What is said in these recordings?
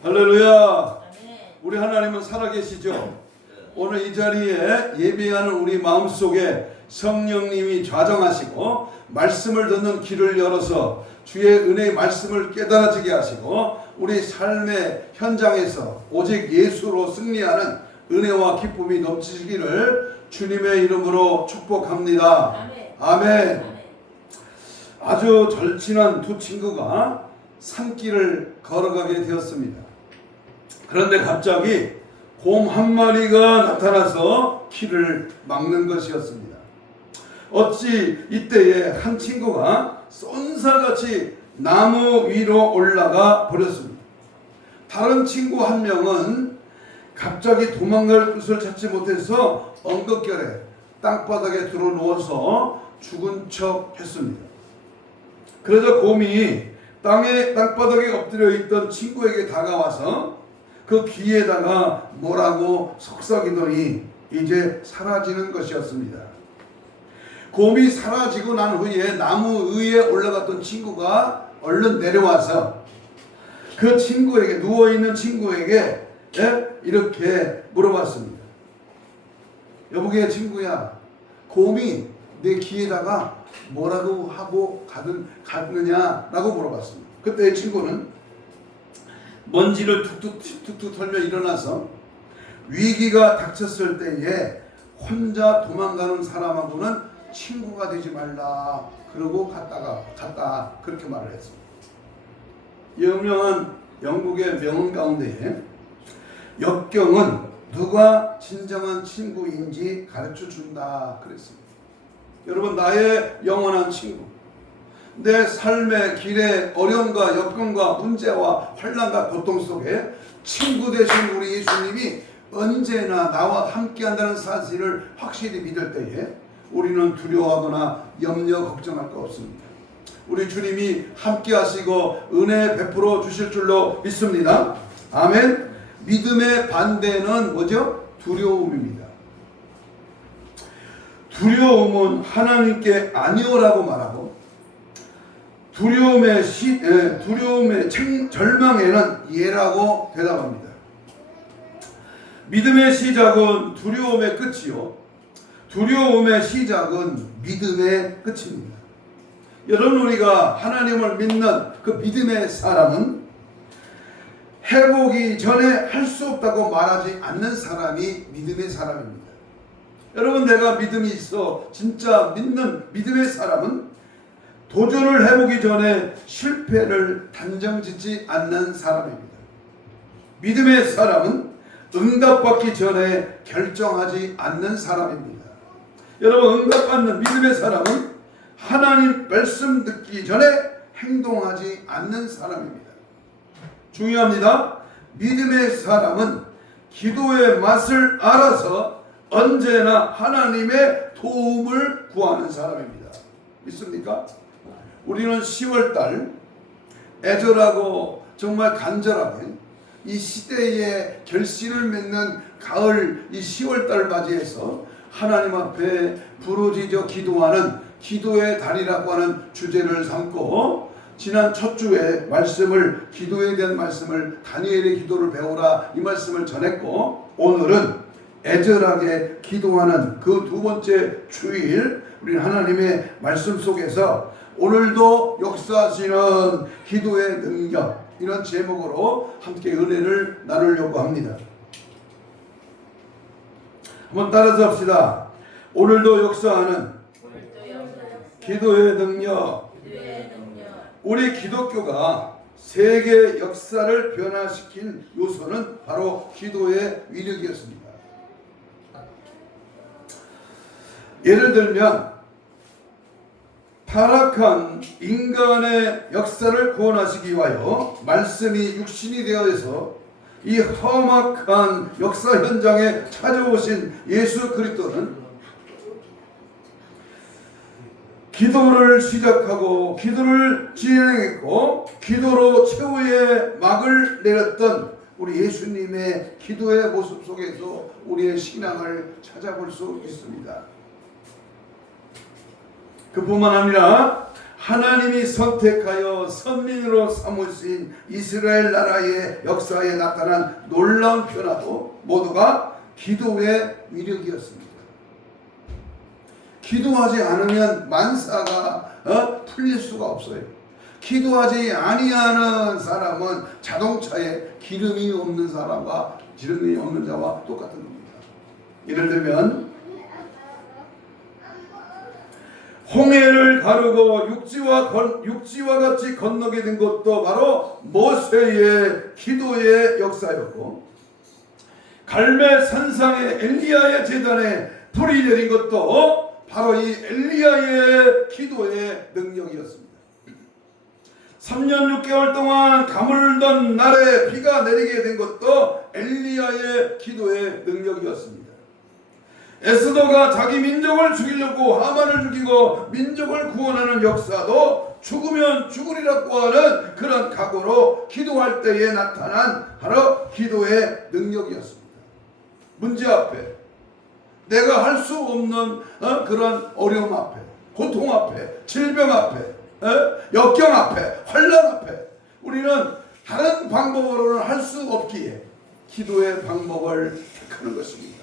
할렐루야. 우리 하나님은 살아계시죠. 오늘 이 자리에 예배하는 우리 마음속에 성령님이 좌정하시고 말씀을 듣는 길을 열어서 주의 은혜의 말씀을 깨달아지게 하시고 우리 삶의 현장에서 오직 예수로 승리하는 은혜와 기쁨이 넘치시기를 주님의 이름으로 축복합니다. 아멘. 아주 절친한 두 친구가 산길을 걸어가게 되었습니다. 그런데 갑자기 곰 한 마리가 나타나서 길을 막는 것이었습니다. 어찌 이때에 한 친구가 쏜살같이 나무 위로 올라가 버렸습니다. 다른 친구 한 명은 갑자기 도망갈 곳을 찾지 못해서 엉겁결에 땅바닥에 들어 누워서 죽은 척 했습니다. 그러자 곰이 땅바닥에 엎드려 있던 친구에게 다가와서 그 귀에다가 뭐라고 속삭이더니 이제 사라지는 것이었습니다. 곰이 사라지고 난 후에 나무 위에 올라갔던 친구가 얼른 내려와서 그 친구에게, 누워있는 친구에게 이렇게 물어봤습니다. 여보게 친구야, 곰이 내 귀에다가 뭐라고 하고 갔느냐라고 물어봤습니다. 그때 친구는 먼지를 툭툭 털며 일어나서 위기가 닥쳤을 때에 혼자 도망가는 사람하고는 친구가 되지 말라 그러고 갔다 그렇게 말을 했습니다. 유명한 영국의 명언 가운데 역경은 누가 진정한 친구인지 가르쳐 준다 그랬습니다. 여러분, 나의 영원한 친구, 내 삶의 길에 어려움과 역경과 문제와 환난과 고통 속에 친구 되신 우리 예수님이 언제나 나와 함께한다는 사실을 확실히 믿을 때에 우리는 두려워하거나 염려 걱정할 거 없습니다. 우리 주님이 함께 하시고 은혜 베풀어 주실 줄로 믿습니다. 아멘. 믿음의 반대는 뭐죠? 두려움입니다. 두려움은 하나님께 아니오라고 말하고 두려움의 절망에는 예라고 대답합니다. 믿음의 시작은 두려움의 끝이요, 두려움의 시작은 믿음의 끝입니다. 여러분, 우리가 하나님을 믿는 그 믿음의 사람은 해보기 전에 할 수 없다고 말하지 않는 사람이 믿음의 사람입니다. 여러분, 내가 믿음이 있어 진짜 믿는 믿음의 사람은 도전을 해보기 전에 실패를 단정짓지 않는 사람입니다. 믿음의 사람은 응답받기 전에 결정하지 않는 사람입니다. 여러분, 응답받는 믿음의 사람은 하나님 말씀 듣기 전에 행동하지 않는 사람입니다. 중요합니다. 믿음의 사람은 기도의 맛을 알아서 언제나 하나님의 도움을 구하는 사람입니다. 믿습니까? 우리는 10월달 애절하고 정말 간절하게 이 시대의 결실을 맺는 가을 이 10월달 맞이해서 하나님 앞에 부르짖어 기도하는 기도의 달이라고 하는 주제를 삼고 지난 첫 주에 말씀을, 기도에 대한 말씀을, 다니엘의 기도를 배우라 이 말씀을 전했고, 오늘은 애절하게 기도하는 그 두 번째 주일 우리 하나님의 말씀 속에서 오늘도 역사하시는 기도의 능력, 이런 제목으로 함께 은혜를 나누려고 합니다. 한번 따라서 합시다. 오늘도 역사하는 기도의 능력. 우리 기독교가 세계 역사를 변화시킨 요소는 바로 기도의 위력이었습니다. 예를 들면 타락한 인간의 역사를 구원하시기 위하여 말씀이 육신이 되어서 이 험악한 역사 현장에 찾아오신 예수 그리스도는 기도를 시작하고 기도를 진행했고 기도로 최후의 막을 내렸던 우리 예수님의 기도의 모습 속에서 우리의 신앙을 찾아볼 수 있습니다. 그뿐만 아니라 하나님이 선택하여 선민으로 삼으신 이스라엘 나라의 역사에 나타난 놀라운 변화도 모두가 기도의 위력이었습니다. 기도하지 않으면 만사가 풀릴 수가 없어요. 기도하지 아니하는 사람은 자동차에 기름이 없는 사람과 기름이 없는 자와 똑같은 겁니다. 예를 들면 홍해를 가르고 육지와 같이 건너게 된 것도 바로 모세의 기도의 역사였고, 갈멜 산상의 엘리야의 제단에 불이 내린 것도 바로 이 엘리야의 기도의 능력이었습니다. 3년 6개월 동안 가물던 날에 비가 내리게 된 것도 엘리야의 기도의 능력이었습니다. 에스더가 자기 민족을 죽이려고 하만을 죽이고 민족을 구원하는 역사도 죽으면 죽으리라고 하는 그런 각오로 기도할 때에 나타난 바로 기도의 능력이었습니다. 문제 앞에, 내가 할 수 없는 그런 어려움 앞에, 고통 앞에, 질병 앞에, 역경 앞에, 환난 앞에 우리는 다른 방법으로는 할 수 없기에 기도의 방법을 택하는 것입니다.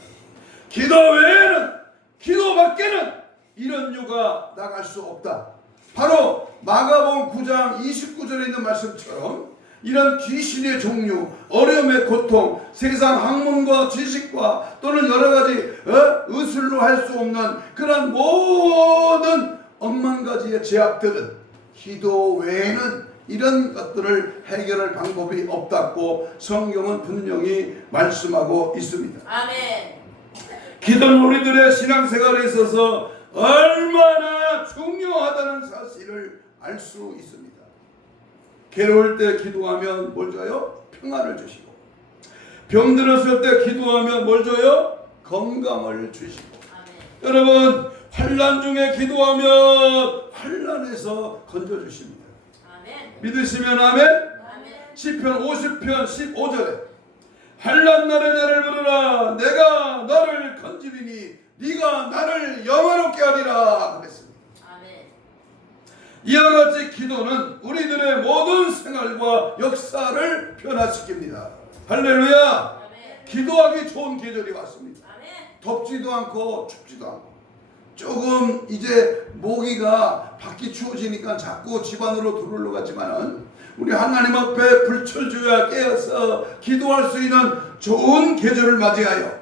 기도 외에는, 기도 밖에는 이런 유가 나갈 수 없다. 바로 마가복음 9장 29절에 있는 말씀처럼 이런 귀신의 종류, 어려움의 고통, 세상 학문과 지식과 또는 여러 가지 의술로 할 수 없는 그런 모든 억만 가지의 제약들은 기도 외에는 이런 것들을 해결할 방법이 없다고 성경은 분명히 말씀하고 있습니다. 아멘. 기도는 우리들의 신앙생활에 있어서 얼마나 중요하다는 사실을 알 수 있습니다. 괴로울 때 기도하면 뭘 줘요? 평안을 주시고, 병들었을 때 기도하면 뭘 줘요? 건강을 주시고. 아멘. 여러분, 환난 중에 기도하면 환난에서 건져주십니다. 아멘. 믿으시면 아멘? 아멘. 시편 50편 15절에 환난 날에 나를 부르라, 내가 너를 건지리니 네가 나를 영화롭게 하리라 그랬습니다. 아멘. 이와 같이 기도는 우리들의 모든 생활과 역사를 변화시킵니다. 할렐루야. 아멘. 기도하기 좋은 계절이 왔습니다. 아멘. 덥지도 않고 춥지도 않고, 조금 이제 모기가 밖이 추워지니까 자꾸 집 안으로 들어오려 가지만은 우리 하나님 앞에 불철주야 깨어서 기도할 수 있는 좋은 계절을 맞이하여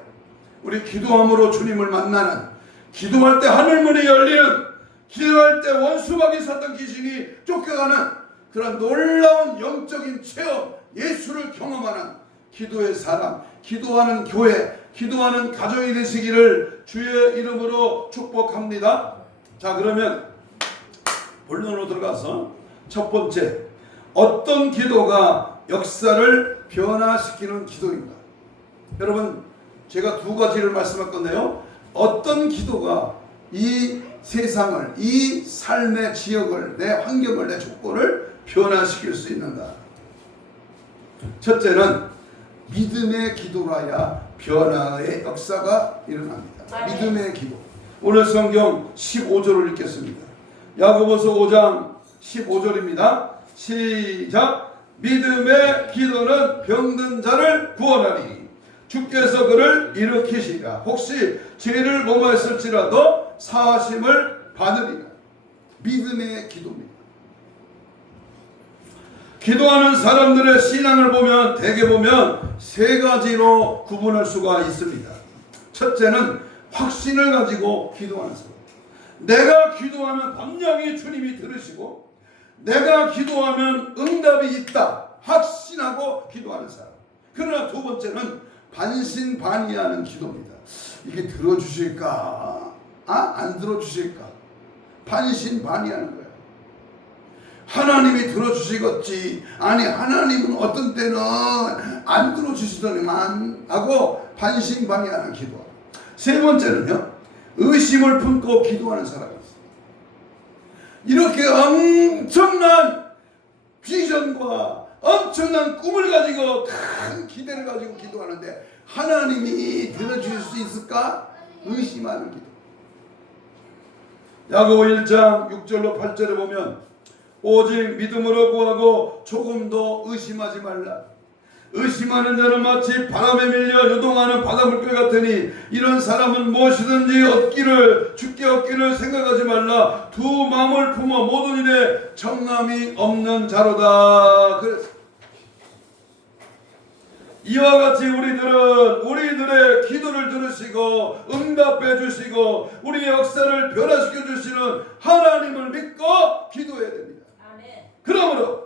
우리 기도함으로 주님을 만나는, 기도할 때 하늘문이 열리는, 기도할 때 원수막이 섰던 귀신이 쫓겨가는 그런 놀라운 영적인 체험, 예수를 경험하는 기도의 사람, 기도하는 교회, 기도하는 가정이 되시기를 주의 이름으로 축복합니다. 자, 그러면 본론으로 들어가서 첫 번째, 어떤 기도가 역사를 변화시키는 기도입니다. 여러분, 제가 두 가지를 말씀할 건데요, 어떤 기도가 이 세상을, 이 삶의 지역을, 내 환경을, 내 조건을 변화시킬 수 있는가. 첫째는 믿음의 기도라야 변화의 역사가 일어납니다. 아멘. 믿음의 기도. 오늘 성경 15절을 읽겠습니다. 야고보서 5장 15절입니다. 시작. 믿음의 기도는 병든 자를 구원하니 주께서 그를 일으키시리라. 혹시 죄를 범하였을지라도 사하심을 받으리라. 믿음의 기도입니다. 기도하는 사람들의 신앙을 보면, 대개 보면 세 가지로 구분할 수가 있습니다. 첫째는 확신을 가지고 기도하는 사람. 내가 기도하면 분명히 주님이 들으시고, 내가 기도하면 응답이 있다 확신하고 기도하는 사람. 그러나 두 번째는 반신반의하는 기도입니다. 이게 들어주실까? 안 들어주실까? 반신반의하는 거예요. 하나님이 들어주시겠지, 아니 하나님은 어떤 때는 안 들어주시더니만 하고 반신반의하는 기도. 세 번째는요, 의심을 품고 기도하는 사람이 있어요. 이렇게 엄청난 비전과 엄청난 꿈을 가지고 큰 기대를 가지고 기도하는데 하나님이 들어주실 수 있을까? 의심하는 기도. 야고보 1장 6절로 8절에 보면 오직 믿음으로 구하고 조금도 의심하지 말라. 의심하는 자는 마치 바람에 밀려 요동하는 바닷물결 같으니 이런 사람은 무엇이든지 죽게 얻기를 생각하지 말라. 두 마음을 품어 모든 일에 정함이 없는 자로다. 그래서 이와 같이 우리들의 기도를 들으시고 응답해 주시고 우리의 역사를 변화시켜 주시는 하나님을 믿고 기도해야 됩니다. 아멘. 그러므로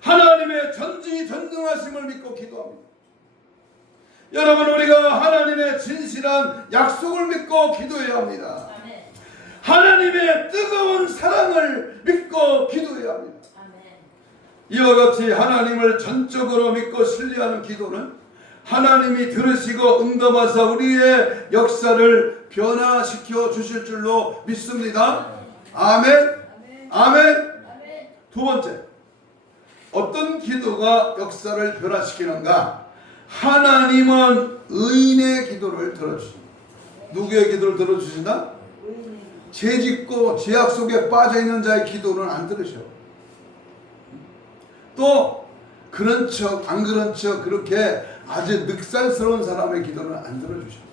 하나님의 전지전능하심을 믿고 기도합니다. 여러분, 우리가 하나님의 진실한 약속을 믿고 기도해야 합니다. 아멘. 하나님의 뜨거운 사랑을 믿고 기도해야 합니다. 이와 같이 하나님을 전적으로 믿고 신뢰하는 기도는 하나님이 들으시고 응답하사 우리의 역사를 변화시켜 주실 줄로 믿습니다. 아멘. 아멘. 두 번째, 어떤 기도가 역사를 변화시키는가? 하나님은 의인의 기도를 들어주십니다. 누구의 기도를 들어주신다? 죄짓고 죄악 속에 빠져있는 자의 기도는 안 들으셔. 또 그런 척 안 그런 척 그렇게 아주 늑살스러운 사람의 기도는 안 들어주십니다.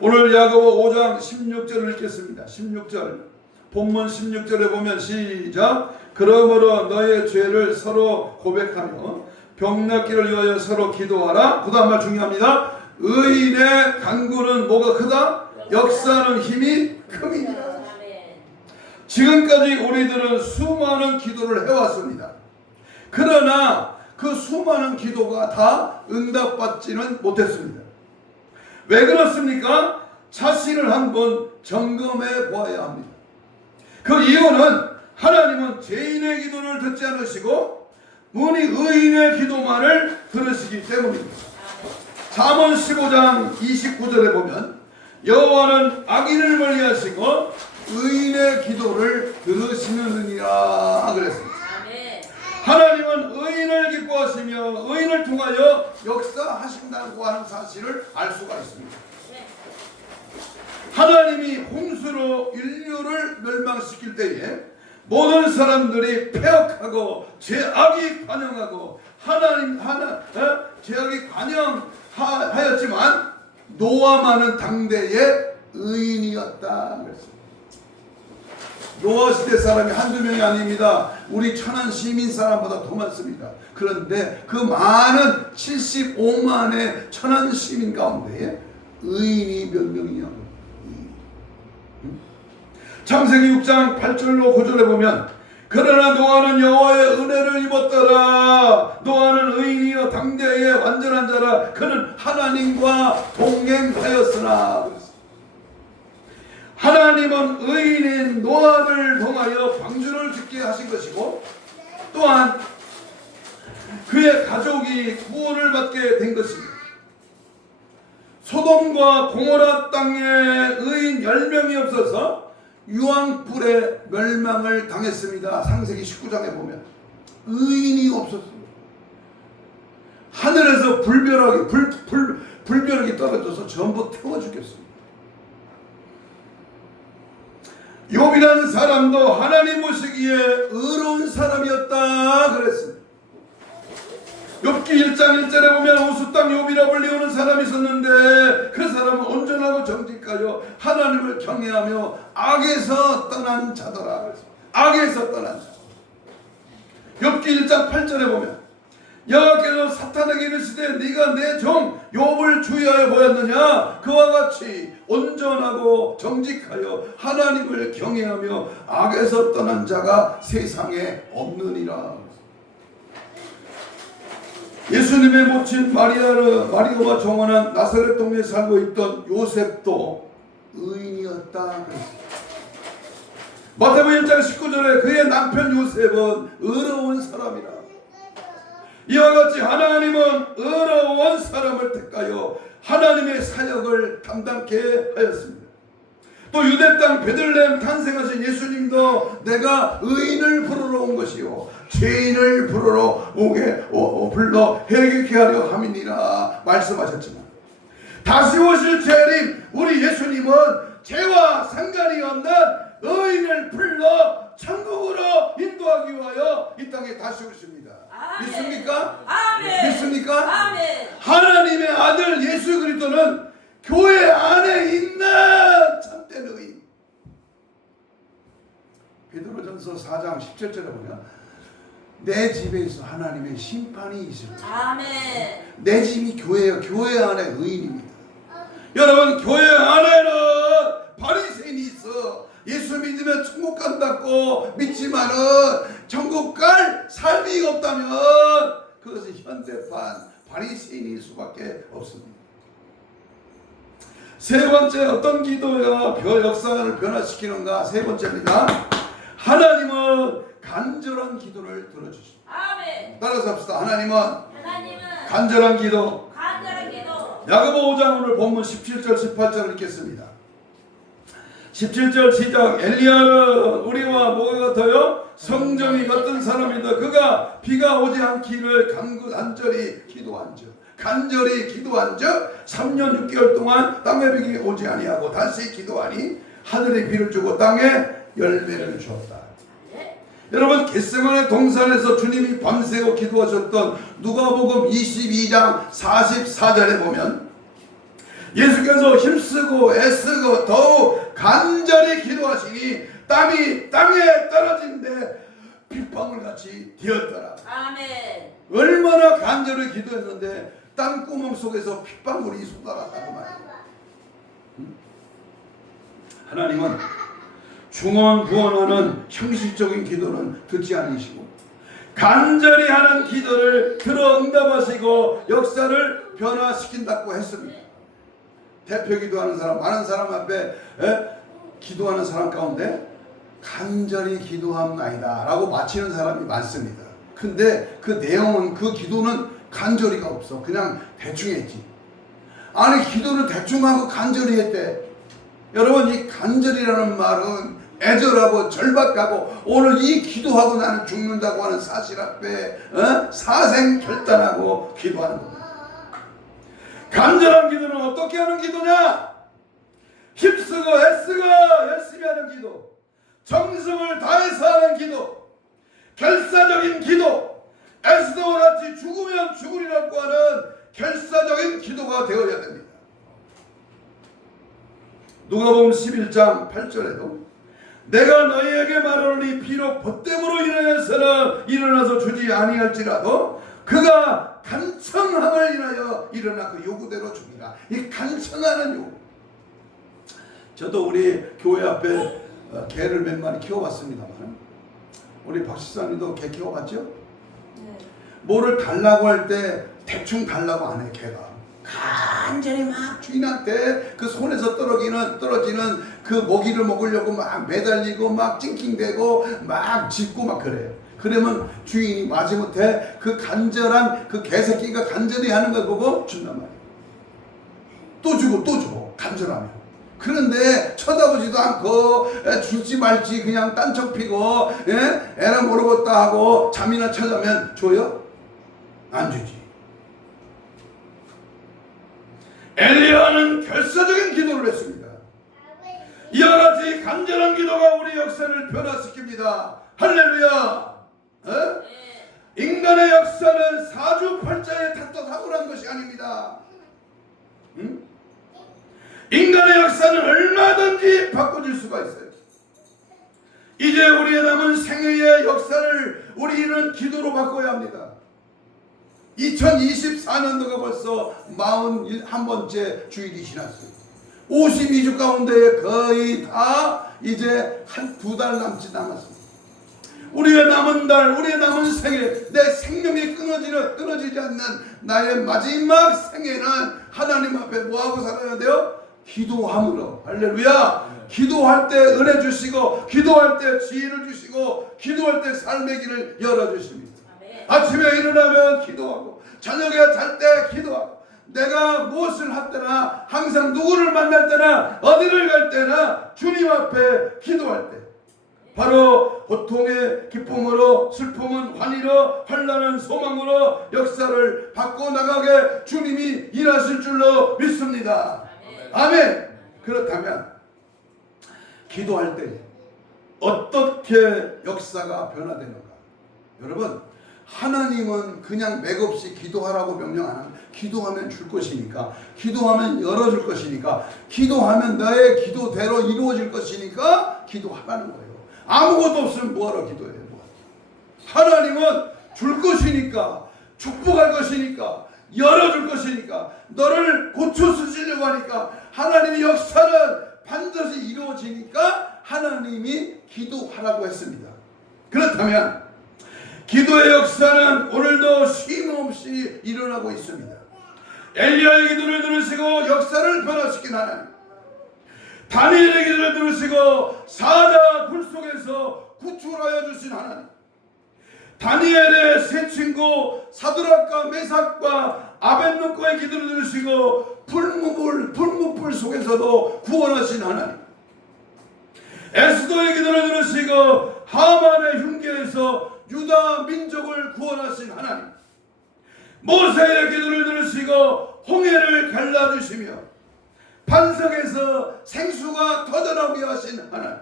오늘 야고보 5장 16절을 읽겠습니다. 16절, 본문 16절에 보면 시작. 그러므로 너의 죄를 서로 고백하며 병낫기를 위하여 서로 기도하라. 그 다음 말 중요합니다. 의인의 간구는 뭐가 크다? 역사는 힘이 큼이니라. 지금까지 우리들은 수많은 기도를 해왔습니다. 그러나 그 수많은 기도가 다 응답받지는 못했습니다. 왜 그렇습니까? 자신을 한번 점검해 보아야 합니다. 그 이유는 하나님은 죄인의 기도를 듣지 않으시고 문이 의인의 기도만을 들으시기 때문입니다. 잠언 15장 29절에 보면 여호와는 악인을 멀리하시고 의인의 기도를 들으시느니라 그랬습니다. 하나님은 의인을 기뻐하시며 의인을 통하여 역사하신다고 하는 사실을 알 수가 있습니다. 하나님이 홍수로 인류를 멸망시킬 때에 모든 사람들이 패역하고 죄악이 관영하고 죄악이 관영하였지만 노아만은 당대의 의인이었다 그랬습니다. 노아 시대 사람이 한두 명이 아닙니다. 우리 천안 시민 사람보다 더 많습니다. 그런데 그 많은 75만의 천안 시민 가운데 의인이 몇 명이냐? 창세기 6장 8절로 9절에 보면 그러나 노아는 여호와의 은혜를 입었더라. 노아는 의인이여 당대의 완전한 자라. 그는 하나님과 동행하였으나. 하나님은 의인인 노아를 통하여 방주를 짓게 하신 것이고 또한 그의 가족이 구원을 받게 된 것입니다. 소돔과 고모라 땅에 의인 10명이 없어서 유황불에 멸망을 당했습니다. 창세기 19장에 보면 의인이 없었습니다. 하늘에서 불벼락이 떨어져서 전부 태워 죽였습니다. 욥이라는 사람도 하나님 보시기에 의로운 사람이었다 그랬습니다. 욥기 1장 1절에 보면 우수 땅 욥이라 불리우는 사람이 있었는데 그 사람은 온전하고 정직하여 하나님을 경외하며 악에서 떠난 자더라 그랬습니다. 악에서 떠난 자. 욥기 1장 8절에 보면 여호와께서 사탄에게 이르시되 네가 내 종 욥을 주의하여 보았느냐? 그와 같이 온전하고 정직하여 하나님을 경외하며 악에서 떠난 자가 세상에 없느니라. 예수님의 모친 마리아와 정원한 나사렛 동네에 살고 있던 요셉도 의인이었다. 마태복음 1장 19절에 그의 남편 요셉은 의로운 사람이라. 이와 같이 하나님은 의로운 사람을 택하여 하나님의 사역을 담당케 하였습니다. 또 유대 땅 베들레헴 탄생하신 예수님도 내가 의인을 부르러 온 것이요 죄인을 불러 회개케 하려 함이니라 말씀하셨지만 다시 오실 재림 우리 예수님은 죄와 상관이 없는 의인을 불러 천국으로 인도하기 위하여 이 땅에 다시 오십니다. 아멘. 믿습니까? 아멘. 믿습니까? 아멘. 하나님의 아들 예수 그리스도는 교회 안에 있는 참된 의인. 베드로전서 4장 17절에 보면 내 집에서 하나님의 심판이 있을 때. 아멘. 내 집이 교회예요. 교회 안에 의인입니다. 여러분, 교회 안에는 바리새인이 있어. 예수 믿으면 천국 간다고 믿지만은 천국 갈 삶이 없다면 그것은 현대판 바리새인일 수밖에 없습니다. 세 번째, 어떤 기도가 역사를 변화시키는가? 세 번째입니다. 하나님은 간절한 기도를 들어주십니다. 아멘. 따라서 합시다. 하나님은 간절한 기도. 야고보 5장 오늘 본문 17절 18절을 읽겠습니다. 17절 시작. 엘리야는 우리와 뭐가 같아요? 성정이 같은 사람인데 그가 비가 오지 않기를 간절히 기도한즉 3년 6개월 동안 땅에 비가 오지 아니하고 다시 기도하니 하늘에 비를 주고 땅에 열매를 주었다. 여러분, 겟세마네 동산에서 주님이 밤새워 기도하셨던 누가복음 22장 44절에 보면 예수께서 힘쓰고 애쓰고 더욱 간절히 기도하시니 땀이 땅에 떨어지는데 빗방울같이 되었더라. 아멘. 얼마나 간절히 기도했는데 땅구멍 속에서 빗방울이 쏟아갔다고 말이에요. 하나님은 중언부언하는 형식적인 기도는 듣지 않으시고 간절히 하는 기도를 들어 응답하시고 역사를 변화시킨다고 했습니다. 대표 기도하는 사람, 많은 사람 앞에 기도하는 사람 가운데 간절히 기도합나이다 라고 마치는 사람이 많습니다. 근데 그 내용은, 그 기도는 간절히가 없어. 그냥 대충 했지. 아니, 기도를 대충 하고 간절히 했대. 여러분, 이 간절이라는 말은 애절하고 절박하고 오늘 이 기도하고 나는 죽는다고 하는 사실 앞에 사생 결단하고 기도하는 겁니다. 간절한 기도는 어떻게 하는 기도냐? 힘쓰고 애쓰고 열심히 하는 기도, 정성을 다해서 하는 기도, 결사적인 기도, 에스더와 같이 죽으면 죽으리라고 하는 결사적인 기도가 되어야 됩니다. 누가복음 11장 8절에도 내가 너희에게 말하노니 비록 벗됨으로 인하여서는 일어나서 주지 아니할지라도 그가 간청함을 인하여 일어나 그 요구대로 주니라. 이 간청하는 요구. 저도 우리 교회 앞에 개를 몇 마리 키워봤습니다만 우리 박 시사님도 개 키워봤죠? 네. 뭐를 달라고 할 때 대충 달라고 안 해. 개가 간절히 막 주인한테 그 손에서 떨어지는 그 먹이를 먹으려고 막 매달리고 막 찡찡대고 막 짖고 막 그래요. 그러면 주인이 마지못해 그 간절한 그 개새끼가 간절히 하는 걸 보고 준단 말이에요. 또 주고 또 줘. 간절하면. 그런데 쳐다보지도 않고 줄지 말지 그냥 딴척 피고 애나 모르겠다 하고 잠이나 쳐자면 줘요? 안 주지. 엘리야는 결사적인 기도를 했습니다. 이와 같이 간절한 기도가 우리 역사를 변화시킵니다. 할렐루야. 인간의 역사는 사주팔자에 탁탁하고란 것이 아닙니다. 인간의 역사는 얼마든지 바꿔줄 수가 있어요. 이제 우리의 남은 생애의 역사를 우리는 기도로 바꿔야 합니다. 2024년도가 벌써 41번째 주일이 지났어요. 52주 가운데 거의 다 이제 한 2달 남았습니다. 우리의 남은 달, 우리의 남은 생애, 내 생명이 끊어지지 않는 나의 마지막 생애는 하나님 앞에 뭐하고 살아야 돼요? 기도함으로. 할렐루야. 기도할 때 은혜 주시고, 기도할 때 지혜를 주시고, 기도할 때 삶의 길을 열어주십니다. 아침에 일어나면 기도하고, 저녁에 잘 때 기도하고, 내가 무엇을 할 때나, 항상 누구를 만날 때나, 어디를 갈 때나 주님 앞에 기도할 때 바로 고통의 기쁨으로, 슬픔은 환희로, 환난은 소망으로 역사를 바꿔나가게 주님이 일하실 줄로 믿습니다. 아멘. 그렇다면 기도할 때 어떻게 역사가 변화되는가? 여러분, 하나님은 그냥 맥없이 기도하라고 명령 안 합니다. 기도하면 줄 것이니까, 기도하면 열어줄 것이니까, 기도하면 너의 기도대로 이루어질 것이니까 기도하라는 거예요. 아무것도 없으면 뭐하러 기도해요? 하나님은 줄 것이니까, 축복할 것이니까, 열어줄 것이니까, 너를 고쳐 쓰시려고 하니까, 하나님의 역사는 반드시 이루어지니까 하나님이 기도하라고 했습니다. 그렇다면 기도의 역사는 오늘도 쉼없이 일어나고 있습니다. 엘리야의 기도를 들으시고 역사를 변화시킨 하나님, 다니엘의 기도를 들으시고 사자 불 속에서 구출하여 주신 하나님, 다니엘의 세 친구 사드락과 메삭과 아벳노고의 기도를 들으시고 풀무불 속에서도 구원하신 하나님, 에스더의 기도를 들으시고 하만의 흉계에서 유다 민족을 구원하신 하나님, 모세의 기도를 들으시고 홍해를 갈라주시며 반석에서 생수가 터져나오게 하신 하나님,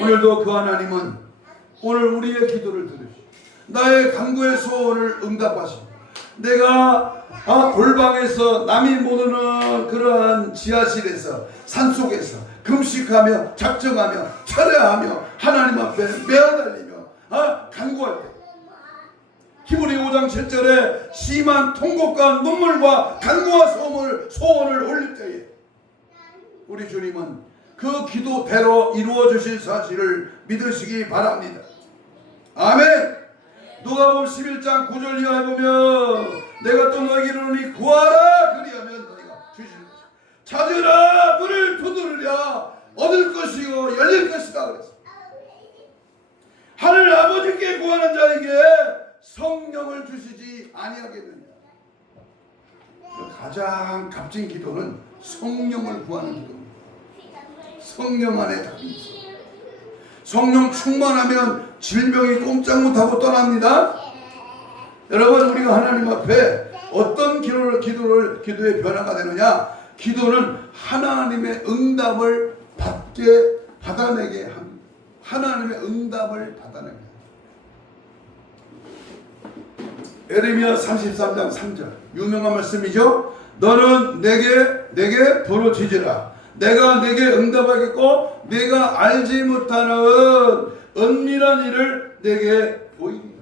오늘도 그 하나님은 오늘 우리의 기도를 들으시고 나의 간구의 소원을 응답하시고, 내가 골방에서 남이 모르는 그러한 지하실에서 산속에서 금식하며 작정하며 철회하며 하나님 앞에 매어달리며 간구할 때, 히브리 5장 7절에 심한 통곡과 눈물과 간구와 소원을 올릴 때에 우리 주님은 그 기도대로 이루어 주실 사실을 믿으시기 바랍니다. 아멘. 누가복음 11장 9절 이하에 보면 내가 또 너에게 이르노니 구하라 그리하면 너희가 주실 것이다. 찾으라 문을 두드리랴 얻을 것이요 열릴 것이다 그랬어. 하늘 아버지께 구하는 자에게 성령을 주시지 아니하겠느냐. 가장 값진 기도는 성령을 구하는 기도입니다. 성령 안에 답이 있어요. 성령 충만하면 질병이 꼼짝 못하고 떠납니다. 여러분, 우리가 하나님 앞에 어떤 기도의 변화가 되느냐? 기도는 하나님의 응답을 받아내게 합니다. 하나님의 응답을 받아내게 합니다. 에레미야 33장 3절 유명한 말씀이죠. 너는 내게 부르짖으라. 내가 내게 응답하겠고 내가 알지 못하는 은밀한 일을 내게 보이리라.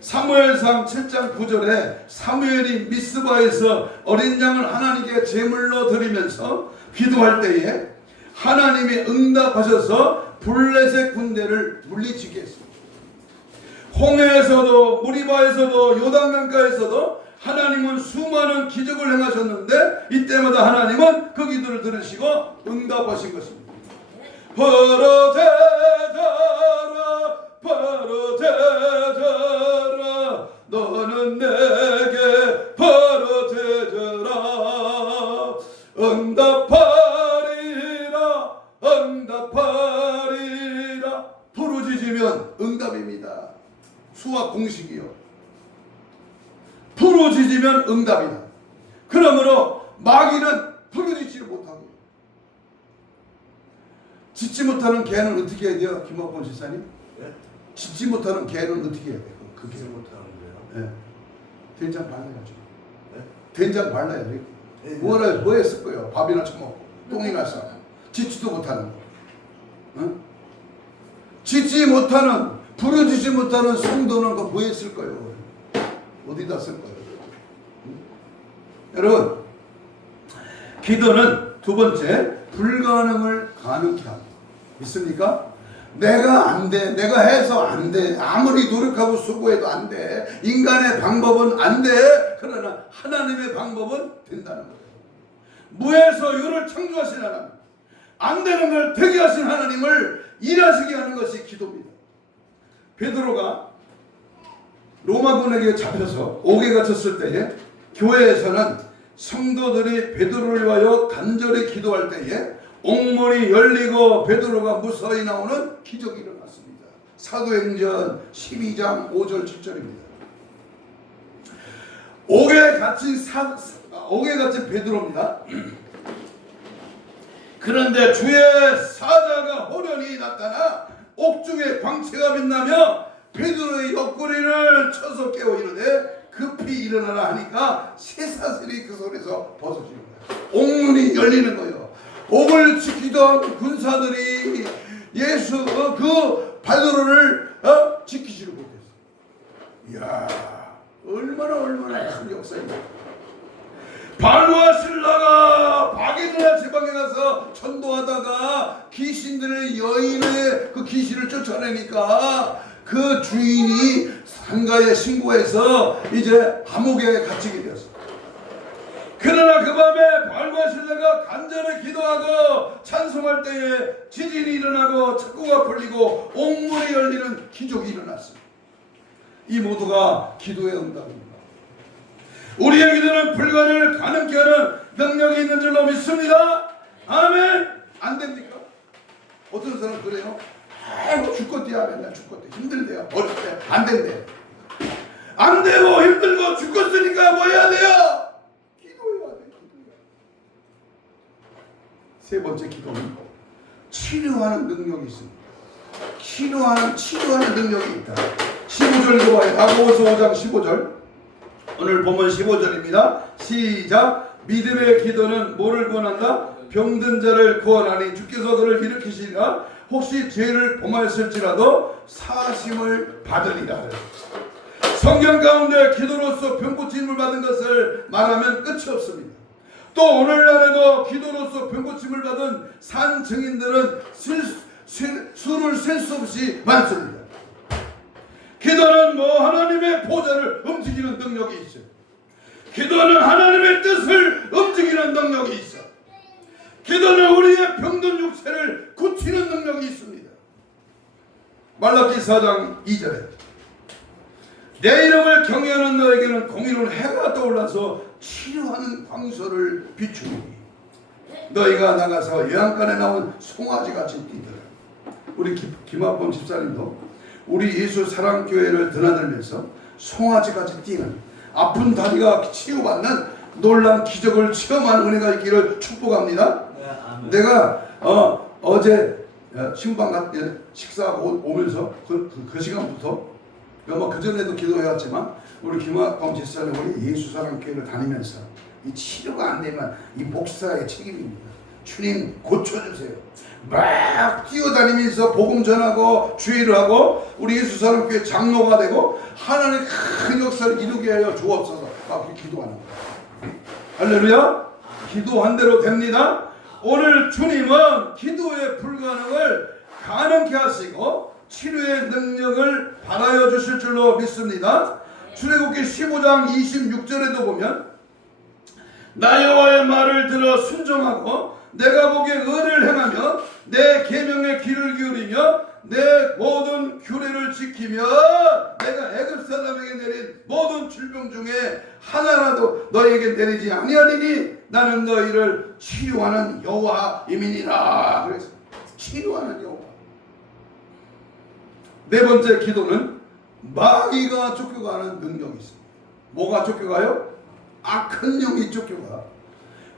사무엘상 7장 9절에 사무엘이 미스바에서 어린 양을 하나님께 제물로 드리면서 기도할 때에 하나님이 응답하셔서 블레셋 군대를 물리치게 했습니다. 홍해에서도 무리바에서도 요단강가에서도 하나님은 수많은 기적을 행하셨는데 이때마다 하나님은 그 기도를 들으시고 응답하신 것입니다. 벌어대져라 너는 내게 벌어대져라 응답하리라 부르짖으면 응답입니다. 수학 공식이요. 부르짖으면 응답이다. 그러므로 마귀는 부르짖지를 못하고 짖지 못하는 개는 어떻게 해야 돼요? 김학범 지사님? 네? 짖지 못하는 개는 어떻게 해야 돼요? 그게 못하는 거예요? 네. 된장 발라야죠. 네? 된장 발라야 돼요. 네. 뭐 했을 거예요? 밥이나 처먹고 똥이나 싸고 짖지도 못하는 거. 응? 짖지 못하는 부르짖지 못하는 성도는 그 뭐 했을 거예요? 어디다 쓸 거예요? 응? 여러분, 기도는 두 번째 불가능을 가능케 합니다. 믿습니까? 내가 안 돼. 내가 해서 안 돼. 아무리 노력하고 수고해도 안 돼. 인간의 방법은 안 돼. 그러나 하나님의 방법은 된다는 거예요. 무에서 유를 창조하신 하나님, 안 되는 걸 되게 하신 하나님을 일하시게 하는 것이 기도입니다. 베드로가 로마군에게 잡혀서 옥에 갇혔을 때에 교회에서는 성도들이 베드로를 위하여 간절히 기도할 때에 옥문이 열리고 베드로가 무사히 나오는 기적이 일어났습니다. 사도행전 12장 5절 7절입니다. 옥에 갇힌 베드로입니다. 그런데 주의 사자가 호련히 나타나 옥중에 광채가 빛나며 베드로의 옆구리를 쳐서 깨워 이르되 급히 일어나라 하니까 쇠사슬이 그 손에서 벗어지는 거예요. 옥문이 열리는 거예요. 옥을 지키던 군사들이 예수 그 베드로를 지키지를 못했어. 이야, 얼마나 큰 역사입니다. 바울과 실라가 바게드라 지방에 가서 전도하다가 귀신들의 여인의 그 귀신을 쫓아내니까 그 주인이 상가에 신고해서 이제 감옥에 갇히게 되었어. 그러나 그 밤에 바울과 실라가 간절히 기도하고 찬송할 때에 지진이 일어나고 착고가 풀리고 옥문이 열리는 기적이 일어났습니다. 이 모두가 기도의 응답입니다. 우리의 기도는 불가능을 가능케 하는 능력이 있는 줄로 믿습니다. 아멘. 안 됩니까? 어떤 사람은 그래요. 아이고 죽겠대야 맨날 죽겠대 힘들대요. 어릴 때 안 된대. 안 되고 힘들고 죽겠으니까 뭐 해야 돼요? 기도해야 돼. 세 번째 기도는 치료하는 능력이 있습니다. 치료하는 능력이 있다. 15절 읽어봐요. 야고보서 5장 15절. 오늘 본문 15절입니다. 시작. 믿음의 기도는 뭐를 구원한다? 병든 자를 구원하니 주께서 그를 일으키시리라. 혹시 죄를 범하였을지라도 사심을 받으리라. 성경 가운데 기도로서 병고침을 받은 것을 말하면 끝이 없습니다. 또 오늘날에도 기도로서 병고침을 받은 산 증인들은 수를 셀 수 없이 많습니다. 기도는 하나님의 보좌를 움직이는 능력이 있어. 기도는 하나님의 뜻을 움직이는 능력이 있어. 기도는 우리의 병든 육체를 고치는 능력이 있습니다. 말라기 4장 2절에 내 이름을 경외하는 너에게는 공의로운 해가 떠올라서 치료하는 광소를 비추니 너희가 나가서 외양간에 나온 송아지같이 뛰더라. 우리 김학범 집사님도 우리 예수 사랑교회를 드나들면서 송아지같이 뛰는 아픈 다리가 치유받는 놀라운 기적을 체험하는 은혜가 있기를 축복합니다. 내가 어제 신방 식사하고 오면서 그 시간부터 그 전에도 기도해왔지만 우리 김학범 집사님 우리 예수 사랑교회를 다니면서 이 치료가 안 되면 이 목사의 책임입니다. 주님 고쳐주세요. 막 뛰어다니면서 복음 전하고 주의를 하고 우리 예수 사랑교회 장로가 되고 하나님의 큰 역사를 이루게 하여 주옵소서. 막 기도하는 거예요. 할렐루야. 기도한 대로 됩니다. 오늘 주님은 기도의 불가능을 가능케 하시고 치료의 능력을 발하여 주실 줄로 믿습니다. 출애굽기 15장 26절에도 보면 나 여호와의 말을 들어 순종하고 내가 보기에 의를 행하며 내 계명에 귀를 기울이며 내 모든 규례를 지키며 내가 애굽 사람에게 내린 모든 질병 중에 하나라도 너희에게 내리지 아니하리니 나는 너희를 치료하는 여호와임이니라. 그래서 치료하는 여호와. 네 번째 기도는 마귀가 쫓겨가는 능력이 있습니다. 뭐가 쫓겨가요? 악한 영이 쫓겨가.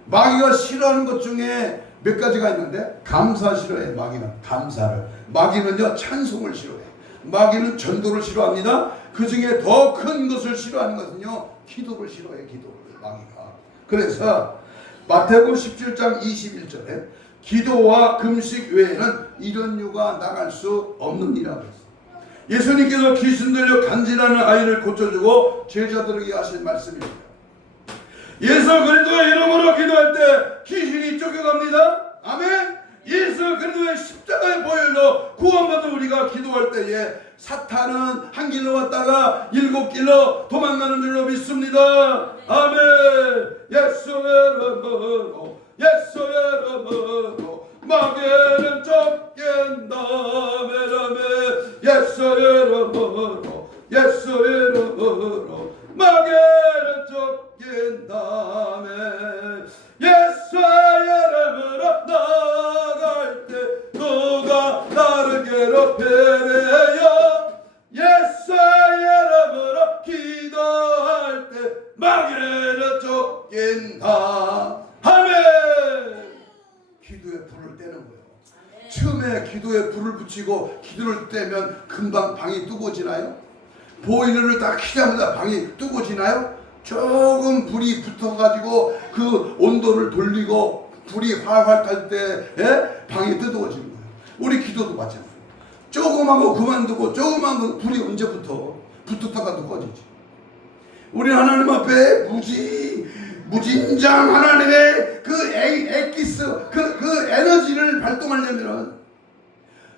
마귀가 싫어하는 것 중에 몇 가지가 있는데 감사 싫어해. 마귀는 감사를. 마귀는요 찬송을 싫어해. 마귀는 전도를 싫어합니다. 그 중에 더 큰 것을 싫어하는 것은요 기도를 싫어해. 기도를 마귀가. 그래서 마태복음 17장 21절에 기도와 금식 외에는 이런 유가 나갈 수 없느니라 그랬어요. 예수님께서 귀신 들려 간질하는 아이를 고쳐주고 제자들에게 하신 말씀입니다. 예수 그리스도의 이름으로 기도할 때 귀신이 쫓겨갑니다. 아멘. 예수 그리스도의 십자가의 보혈로 구원받은 우리가 기도할 때에 사탄은 한 길로 왔다가 7길로 도망가는 줄로 믿습니다. 아멘. 예수의 이름으로 예수의 이름으로 마귀는 쫓긴다. 예수의 이름으로 예수의 이름으로 마귀는 쫓긴다며. 예수의 이름으로 나갈 때 누가 나를 괴롭히래요. 예수의 이름으로 기도할 때 마귀는 쫓긴다. 아멘. 기도의 불 기도에 불을 붙이고 기도를 떼면 금방 방이 뜨거워지나요? 보일러를 딱 켜자마자 방이 뜨거워지나요? 조금 불이 붙어가지고 그 온도를 돌리고 불이 활활 탈 때 방이 뜨거워지는 거예요. 우리 기도도 마찬가지예요. 조그만 거 그만두고 조그만 거 불이 언제부터 붙었다가도 꺼지지. 우리 하나님 앞에 무진장 하나님의 그 엑기스 그 에너지를 발동하려면은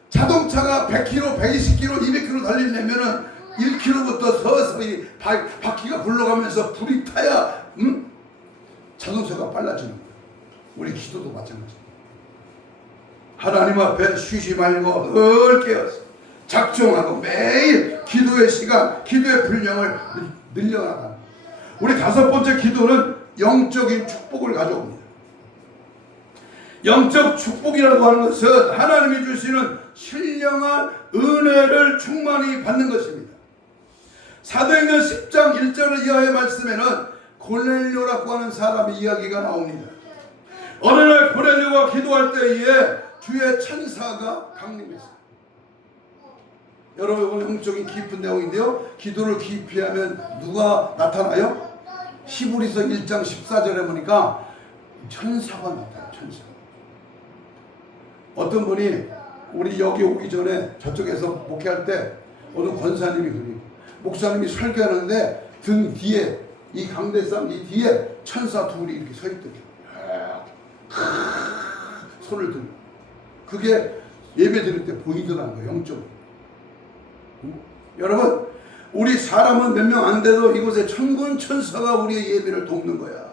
자동차가 100km, 120km, 200km 달리려면은 1km부터 서서히 바퀴가 굴러가면서 불이 타야 자동차가 빨라지는 거예요. 우리 기도도 마찬가지예요. 하나님 앞에 쉬지 말고 늘 깨어서 작정하고 매일 기도의 시간, 기도의 분량을 늘려나가는. 우리 다섯 번째 기도는 영적인 축복을 가져옵니다. 영적 축복이라고 하는 것은 하나님이 주시는 신령한 은혜를 충만히 받는 것입니다. 사도행전 10장 1절 이하의 말씀에는 고넬료라고 하는 사람의 이야기가 나옵니다. 어느 날 고넬료가 기도할 때에 주의 천사가 강림했어요. 여러분, 오늘 영적인 깊은 내용인데요. 기도를 깊이 하면 누가 나타나요? 히브리서 1장 14절에 보니까 천사가 나타나요. 천사. 어떤 분이 우리 여기 오기 전에 저쪽에서 목회할 때 어느 권사님이 그래요. 목사님이 설교하는데 등 뒤에 이 강대상 이 뒤에 천사 둘이 이렇게 서 있더래요. 손을 들고. 그게 예배 드릴 때 보이더라는 거예요. 영적으로. 여러분, 우리 사람은 몇 명 안 돼도 이곳에 천군 천사가 우리의 예배를 돕는 거야.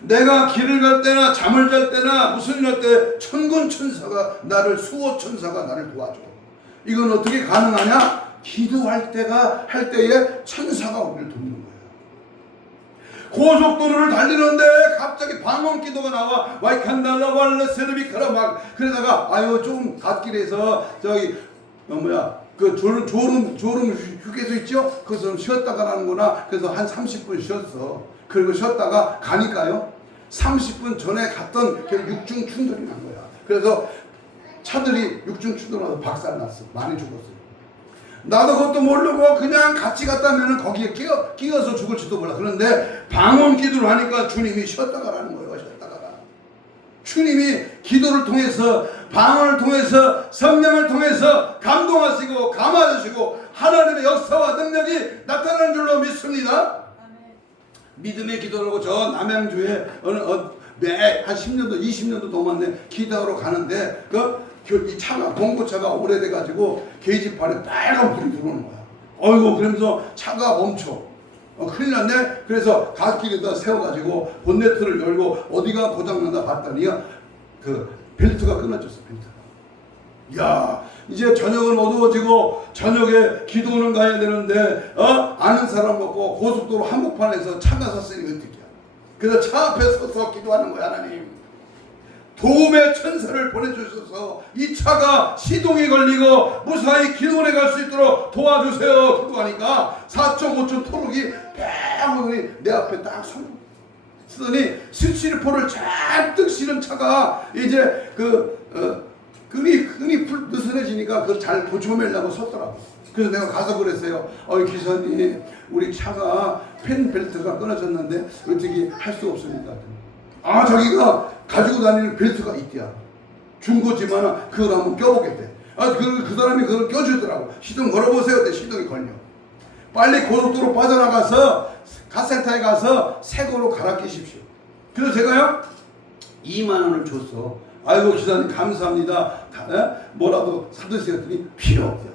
내가 길을 갈 때나 잠을 잘 때나 무슨 일 할 때 천군 천사가 나를 수호 천사가 나를 도와줘. 이건 어떻게 가능하냐? 기도할 할 때에 천사가 우리를 돕는 거야. 고속도로를 달리는데 갑자기 방언 기도가 나와. 와이칸달라 왈레 세르비카라 막 그러다가 아유 좀 갓길에서 저기 그 졸음 휴게소 있죠? 그것은 쉬었다가 가는구나. 그래서 한 30분 쉬었어. 그리고 쉬었다가 가니까요 30분 전에 갔던 그 육중 충돌이 난 거야. 그래서 차들이 육중 충돌나서 박살났어. 많이 죽었어요. 나도 그것도 모르고 그냥 같이 갔다면 거기에 끼어서 죽을지도 몰라. 그런데 방언 기도를 하니까 주님이 쉬었다 가라는 거예요. 쉬었다 가라. 주님이 기도를 통해서 방언을 통해서 성령을 통해서 감동하시고 감화주시고 하나님의 역사와 능력이 나타나는 줄로 믿습니다. 믿음의 기도라고 저 남양주에 매 한 10년도 20년도 넘었네 기도하러 가는데 이 차가 봉고차가 오래돼가지고 계기판에 빨간 불이 들어오는 거야. 어이구 그러면서 차가 멈춰. 큰일 났네. 그래서 갓길에다 세워가지고 본네트를 열고 어디가 고장난다 봤더니 그 벨트가 끊어졌어. 벨트가. 야 이제 저녁은 어두워지고 저녁에 기도는 가야 되는데 아는 사람 없고 고속도로 한복판에서 차가 섰으니 어떡해. 그래서 차 앞에 서서 기도하는 거야. 하나님 도움의 천사를 보내주셔서 이 차가 시동이 걸리고 무사히 기도원에 갈 수 있도록 도와주세요. 기도하니까 4.5톤 토록이 뺑 내 앞에 딱 서더니 스치르포를 잔뜩 실은 차가 이제 끈이 느슨해지니까 그걸 잘 고쳐매려고 섰더라고. 그래서 내가 가서 그랬어요. 기사님 우리 차가 펜 벨트가 끊어졌는데 어떻게 할 수 없습니까? 자기가 가지고 다니는 벨트가 있대야. 중고지만 그걸 한번 껴보겠대. 그 사람이 그걸 껴주더라고. 시동 걸어보세요. 때 시동이 걸려. 빨리 고속도로 빠져나가서 카센터에 가서 새 거로 갈아 끼십시오. 그래서 제가요 2만 원을 줬어. 아이고 기사님 감사합니다. 뭐라도 사드세요 했더니 필요 없대요.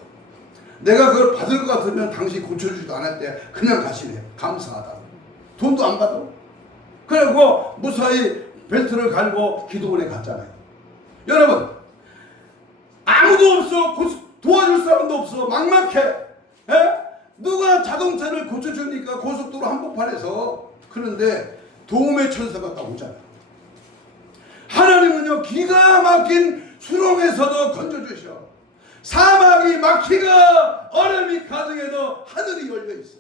내가 그걸 받을 것 같으면 당신이 고쳐주지도 않았대. 그냥 가시래요. 감사하다. 돈도 안 받아. 그리고 무사히 벨트를 갈고 기도원에 갔잖아요. 여러분 아무도 없어. 도와줄 사람도 없어. 막막해. 누가 자동차를 고쳐주니까 고속도로 한복판에서. 그런데 도움의 천사가 딱 오잖아요. 하나님은요 기가 막힌 수렁에서도 건져주셔. 사막이 막히가 얼음이 가득해도 하늘이 열려있어.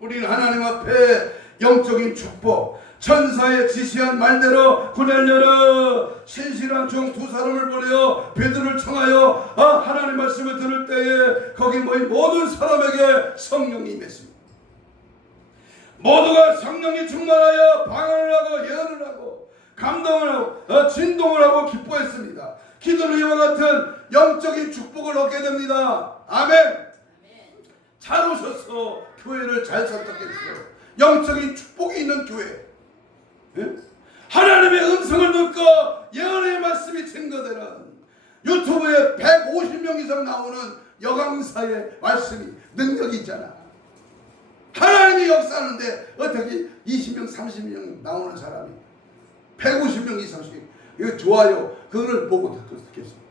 우리는 하나님 앞에 영적인 축복, 천사의 지시한 말대로 군을 열어 신실한 종 두 사람을 보내어 베드로를 청하여 하나님 말씀을 들을 때에 거기 모인 모든 사람에게 성령이 임했습니다. 모두가 성령이 충만하여 방언을 하고 예언을 하고 감동을 하고 진동을 하고 기뻐했습니다. 기도는 이와 같은 영적인 축복을 얻게 됩니다. 아멘. 잘 오셔서 교회를 잘 선택했어요. 영적인 축복이 있는 교회. 하나님의 음성을 듣고 예언의 말씀이 증거되는 유튜브에 150명 이상 나오는 여강사의 말씀이 능력이 있잖아. 하나님이 역사하는데 어떻게 20명 30명 나오는 사람이 150명 이상씩 이거 좋아요 그걸 보고 듣겠습니다.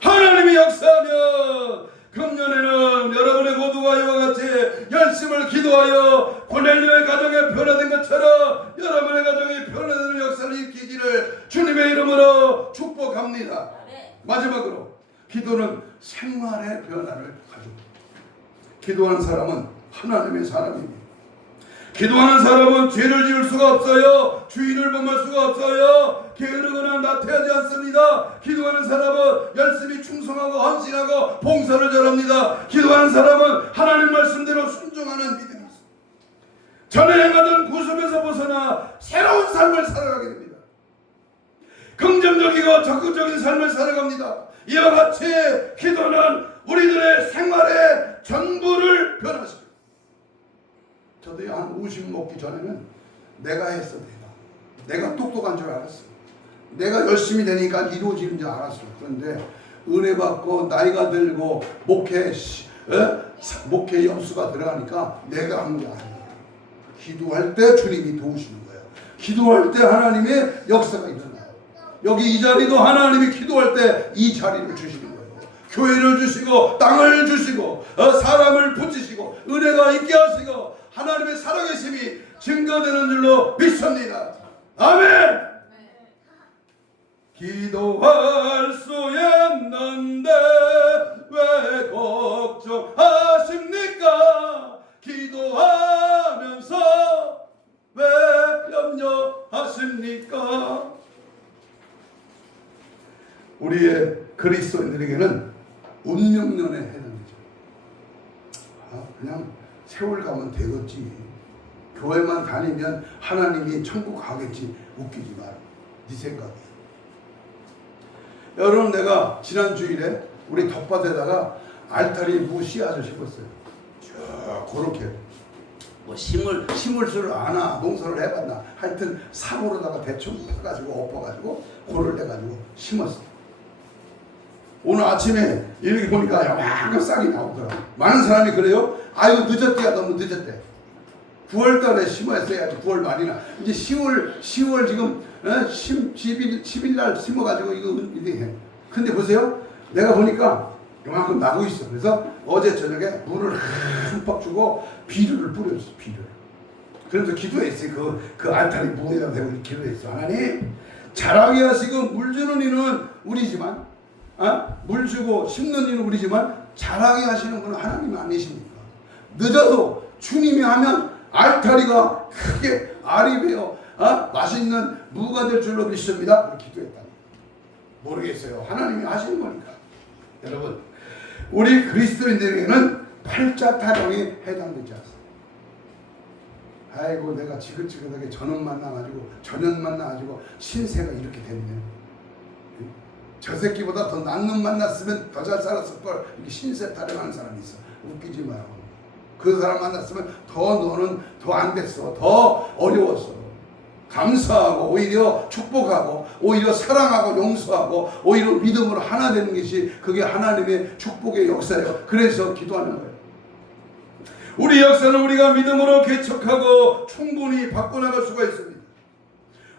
하나님이 역사하면 금년에는 여러분의 모두가 이와 같이 열심을 기도하여 고넬료의 가정에 변화된 것처럼 여러분의 가정이 변화되는 역사를 일으키기를 주님의 이름으로 축복합니다. 마지막으로 기도는 생활의 변화를 가져옵니다. 기도하는 사람은 하나님의 사람입니다. 기도하는 사람은 죄를 지을 수가 없어요. 주인을 범할 수가 없어요. 게으르거나 나태하지 않습니다. 기도하는 사람은 열심히 충성하고 헌신하고 봉사를 잘합니다. 기도하는 사람은 하나님 말씀대로 순종하는 믿음이 있습니다. 전에 행하던 구습에서 벗어나 새로운 삶을 살아가게 됩니다. 긍정적이고 적극적인 삶을 살아갑니다. 이와 같이 기도는 우리들의 생활의 전부를 변화시킵니다. 저도 한 50 먹기 전에는 내가 했어. 내가 똑똑한 줄 알았어. 내가 열심히 되니까 이루어지는 줄 알았어. 그런데 은혜 받고 나이가 들고 목회 연수가 들어가니까 내가 한 게 아니야. 기도할 때 주님이 도우시는 거예요. 기도할 때 하나님의 역사가 일어나요. 여기 이 자리도 하나님이 기도할 때 이 자리를 주시는 거예요. 교회를 주시고 땅을 주시고 사람을 붙이시고 은혜가 있게 하시고 하나님의 살아계심이 증거되는 줄로 믿습니다. 아멘. 기도할 수 있는데 왜 걱정하십니까? 기도하면서 왜 염려하십니까? 우리의 그리스도인들에게는 운명론에 해당되죠. 그냥 세월 가면 되겠지. 교회만 다니면 하나님이 천국 가겠지. 웃기지 마라. 네 생각이야. 여러분 내가 지난 주일에 우리 텃밭에다가 알타리 무 씨앗을 심었어요. 쭉 그렇게 뭐 심을 줄 아나 농사를 해봤나 하여튼 사고로다가 대충 해가지고 엎어가지고 고를 해가지고 심었어요. 오늘 아침에 이렇게 보니까 야만한 싹이 나오더라고. 많은 사람이 그래요. 아유 늦었대야 너무 늦었대. 9월달에 심었어야지. 9월 말이나 이제 10월 지금 10일 날 심어가지고 이거 이렇게. 근데 보세요. 내가 보니까 요만큼 나고 있어. 그래서 어제 저녁에 물을 흠뻑 주고 비료를 뿌렸어. 비료를. 그래서 기도했어요. 그 알타리 무에다 대고 기도했어. 하나님 자라게 하시고 물 주는 이는 우리지만 물 주고 심는 이는 우리지만 자라게 하시는 분은 하나님 아니십니까? 늦어도 주님이 하면 알타리가 크게 알이 되어 맛있는 무가 될 줄로 믿습니다. 기도했다니. 모르겠어요. 하나님이 하시는 거니까. 여러분 우리 그리스도인들에게는 팔자 타령이 해당되지 않습니다. 아이고 내가 지긋지긋하게 전원 만나가지고 신세가 이렇게 됐네. 저 새끼보다 더 낫는 만났으면 더 잘 살았을 걸. 이렇게 신세 타령하는 사람이 있어. 웃기지 말고. 그 사람 만났으면 너는 더 안 됐어. 더 어려웠어. 감사하고 오히려 축복하고 오히려 사랑하고 용서하고 오히려 믿음으로 하나 되는 것이 그게 하나님의 축복의 역사예요. 그래서 기도하는 거예요. 우리 역사는 우리가 믿음으로 개척하고 충분히 바꿔나갈 수가 있습니다.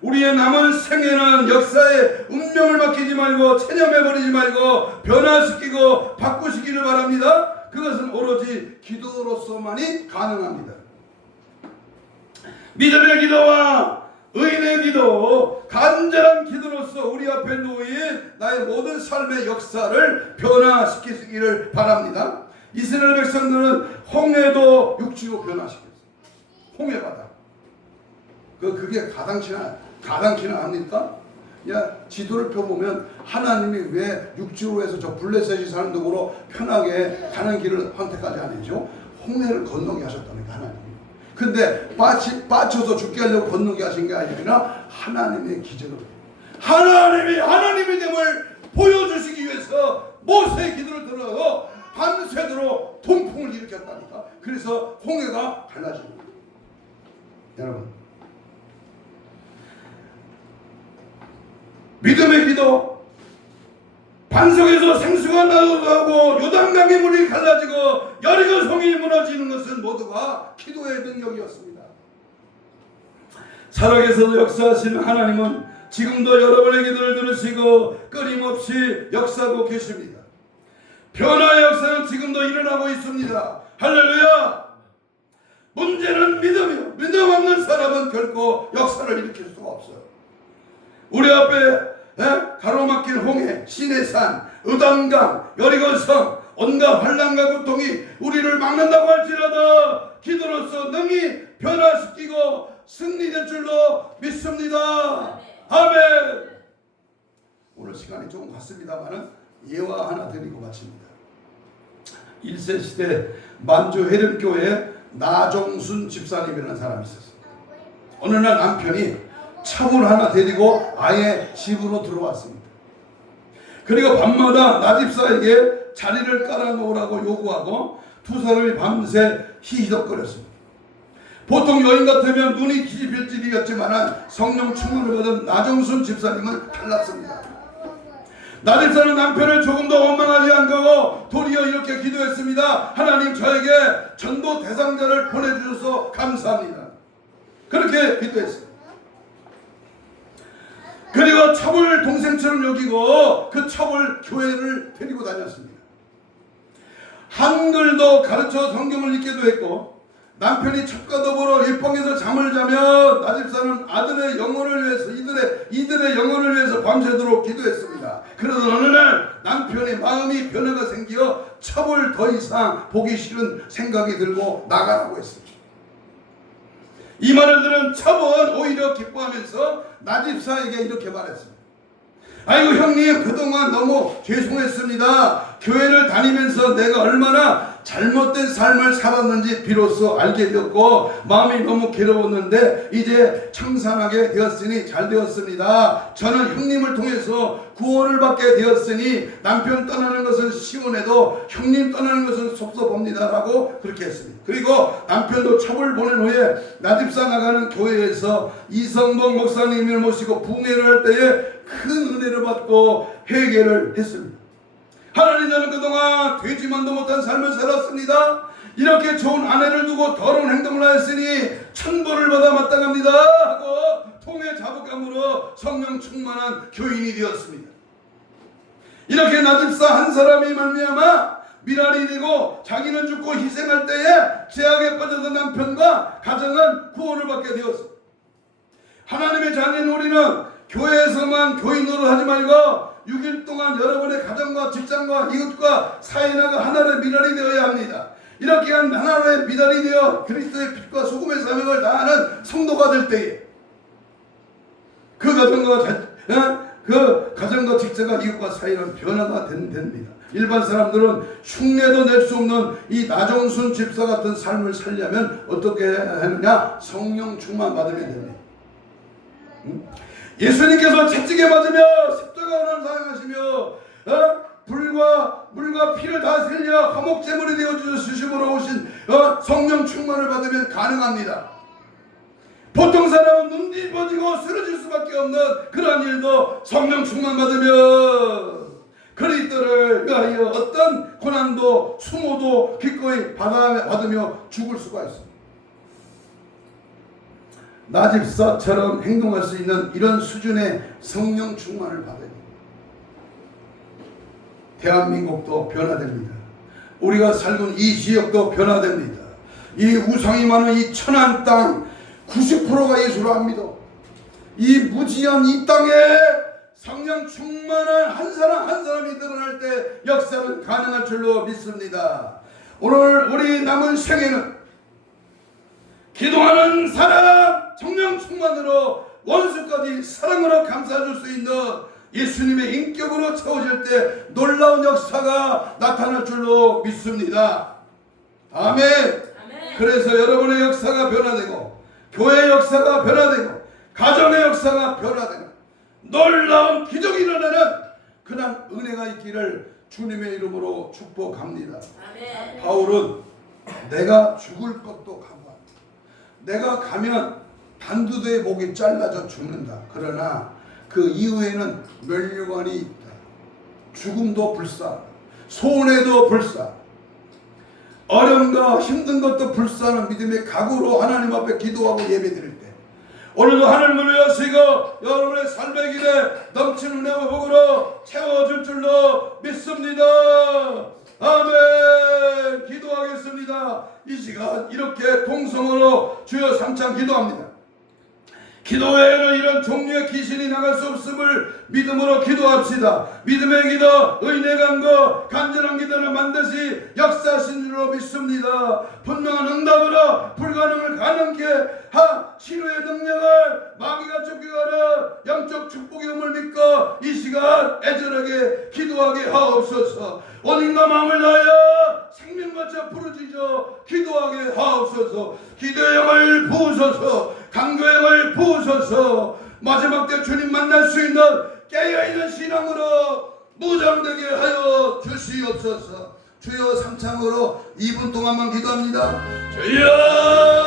우리의 남은 생애는 역사에 운명을 맡기지 말고 체념해버리지 말고 변화시키고 바꾸시기를 바랍니다. 그것은 오로지 기도로서만이 가능합니다. 믿음의 기도와 의인의 기도, 간절한 기도로서 우리 앞에 놓인 나의 모든 삶의 역사를 변화시키기를 바랍니다. 이스라엘 백성들은 홍해도 육지로 변화시켰어요. 홍해바다. 그게 가당키나 합니까? 야, 지도를 펴보면 하나님이 왜 육지로 해서 저 블레셋이 사는 동으로 편하게 가는 길을 선택하지 않으죠? 홍해를 건너게 하셨다니까 하나님이. 근데 빠쳐서 죽게 하려고 건너게 하신 게 아니라 하나님의 기적을, 하나님이 됨을 보여주시기 위해서 모세의 기도를 들어서 밤새도록 동풍을 일으켰다니까. 그래서 홍해가 갈라지는 거예요. 여러분, 믿음의 기도, 반석에서 생수가 나오고 요단강의 물이 갈라지고 여리고 성이 무너지는 것은 모두가 기도의 능력이었습니다. 살아계셔서 역사하시는 하나님은 지금도 여러분의 기도를 들으시고 끊임없이 역사하고 계십니다. 변화의 역사는 지금도 일어나고 있습니다. 할렐루야. 문제는 믿음이요, 믿음 없는 사람은 결코 역사를 일으킬 수가 없어요. 우리 앞에 가로막힌 홍해, 시내산, 의단강, 여리고성, 온갖 환난과 고통이 우리를 막는다고 할지라도 기도로서 능히 변화시키고 승리될 줄로 믿습니다. 아멘. 오늘 시간이 조금 갔습니다만은 예화 하나 드리고 마칩니다. 1세 시대 만주 해림교회에 나종순 집사님이라는 사람이 있었어요. 어느 날 남편이 차물 하나 데리고 아예 집으로 들어왔습니다. 그리고 밤마다 나집사에게 자리를 깔아놓으라고 요구하고 두 사람이 밤새 히히덕거렸습니다. 보통 여인 같으면 눈이 뒤집힐 일이었지만 성령 충만을 받은 나종순 집사님은 달랐습니다. 나집사는 남편을 조금도 원망하지 않고 도리어 이렇게 기도했습니다. 하나님, 저에게 전도 대상자를 보내주셔서 감사합니다. 그렇게 기도했습니다. 그리고 첩을 동생처럼 여기고 그 첩을 교회를 데리고 다녔습니다. 한글도 가르쳐 성경을 읽기도 했고, 남편이 첩과 더불어 일방에서 잠을 자며 나집사는 아들의 영혼을 위해서 이들의 영혼을 위해서 밤새도록 기도했습니다. 그러던 어느 날 남편의 마음이 변화가 생겨 첩을 더 이상 보기 싫은 생각이 들고 나가라고 했습니다. 이 말을 들은 첩은 오히려 기뻐하면서 나집사에게 이렇게 말했습니다. 아이고 형님, 그동안 너무 죄송했습니다. 교회를 다니면서 내가 얼마나 잘못된 삶을 살았는지 비로소 알게 되었고 마음이 너무 괴로웠는데 이제 청산하게 되었으니 잘 되었습니다. 저는 형님을 통해서 구원을 받게 되었으니 남편 떠나는 것은 시원해도 형님 떠나는 것은 섭섭합니다 라고 그렇게 했습니다. 그리고 남편도 첩을 보낸 후에 나집사 나가는 교회에서 이성봉 목사님을 모시고 부흥회를 할 때에 큰 은혜를 받고 회개를 했습니다. 하나님, 저는 그동안 되지만도 못한 삶을 살았습니다. 이렇게 좋은 아내를 두고 더러운 행동을 하였으니 천벌을 받아 마땅합니다 하고 통해 자복함으로 성령 충만한 교인이 되었습니다. 이렇게 나집사 한 사람이 말미암아 미랄이 되고 자기는 죽고 희생할 때에 죄악에 빠져든 남편과 가정은 구원을 받게 되었습니다. 하나님의 자녀인 우리는 교회에서만 교인 노릇 하지 말고 6일 동안 여러분의 가정과 직장과 이웃과 사회나가 하나의 미랄이 되어야 합니다. 이렇게 한 하나의 미랄이 되어 그리스도의 빛과 소금의 사명을 다하는 성도가 될 때에 그 가정과 직장과 이웃과 사회는 변화가 됩니다. 일반 사람들은 흉내도 낼 수 없는 이 나종순 집사 같은 삶을 살려면 어떻게 하느냐? 성령 충만 받으면 됩니다. 예수님께서 채찍에 맞으며 십자가를 사용하시며 물과 피를 다 흘려 화목제물이 되어 주심으로 오신 성령 충만을 받으면 가능합니다. 보통 사람은 눈 뒤집어지고 쓰러질 수밖에 없는 그러한 일도 성령 충만 받으며 그리스도를 위하여 어떤 고난도 수모도 기꺼이 받으며 죽을 수가 있습니다. 나집사처럼 행동할 수 있는 이런 수준의 성령 충만을 받아야 됩니다. 대한민국도 변화됩니다. 우리가 살던 이 지역도 변화됩니다. 이 우상이 많은 이 천안 땅 90%가 예수를 안 믿어. 이 무지한 이 땅에 성령 충만한 한 사람 한 사람이 드러날 때 역사는 가능할 줄로 믿습니다. 오늘 우리 남은 생애는 기도하는 사람 성령 충만으로 원수까지 사랑으로 감싸줄 수 있는 예수님의 인격으로 채워질 때 놀라운 역사가 나타날 줄로 믿습니다. 아멘. 아멘. 그래서 여러분의 역사가 변화되고 교회의 역사가 변화되고 가정의 역사가 변화되고 놀라운 기적이 일어나는 그날 은혜가 있기를 주님의 이름으로 축복합니다. 아멘. 바울은 내가 죽을 것도 각오한다. 내가 가면 단두대의 목이 잘라져 죽는다. 그러나 그 이후에는 면류관이 있다. 죽음도 불사, 손해도 불사, 어려움과 힘든 것도 불사하는 믿음의 각오로 하나님 앞에 기도하고 예배드릴 때 오늘도 하늘문을 여시고 여러분의 삶의 길에 넘치는 은혜와 복으로 채워줄 줄로 믿습니다. 아멘. 기도하겠습니다. 이 시간 이렇게 동성으로 주여 삼창 기도합니다. 기도 외에는 이런 종류의 귀신이 나갈 수 없음을 믿음으로 기도합시다. 믿음의 기도, 의의 간구, 간절한 기도는 반드시 역사하신 줄로 믿습니다. 분명한 응답으로 불가능을 가능케 치료의 능력을 마귀가 쫓겨가는 영적 축복의 힘을 믿고 이 시간 애절하게 기도하게 하옵소서. 원인과 마음을 다하여 생명같이 부르짖어 기도하게 하옵소서. 기도의 영을 부으소서. 강교의 영을 부으소서. 마지막 때 주님 만날 수 있는 깨어있는 신앙으로 무장되게 하여 주시옵소서. 주여 삼창으로 2분 동안만 기도합니다. 주여